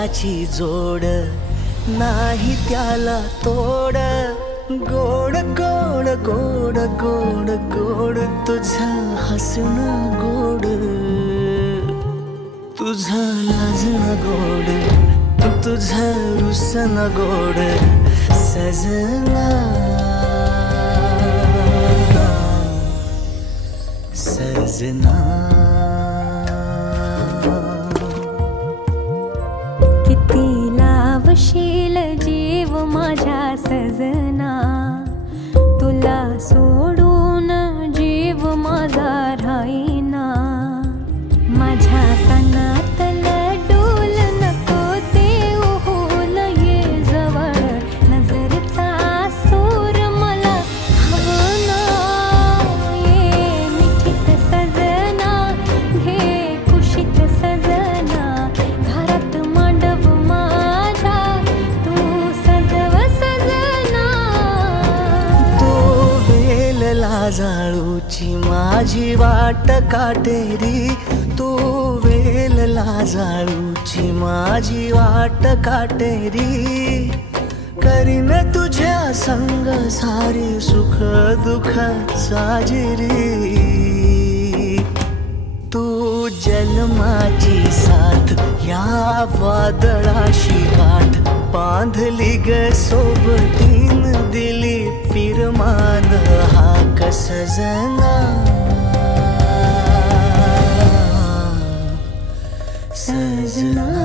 जन्माची जोड, नाही त्याला तोड. गोड गोड गोड गोड गोड तुझं हसणं गोड, तुझं लाजणं गोड, तुझं रुसणं गोड सजना सजना. किती लावशील जीव माझ्या सजना, तुला सोडून जीव माझा राहीना. माझ्या कानातलं डोल नको ते ओहोल ये जवळ, नजरेचा सूर मला हवना. ये मिठीत सजना, घे कुशीत सजना, घरात मांडव माझ्या तू सजव सजना. तो वेल लाजाळूची माझी वाट काटेरी, तू वेल लाजाळूची माझी वाट काटेरी. करीन तुझ्या संग सारी सुख दुःख साजिरी. तू जन्माची साथ या वादळाशी गाठ, बांधली ग सोबतीन दिली फिरमान हाक सजना सजना.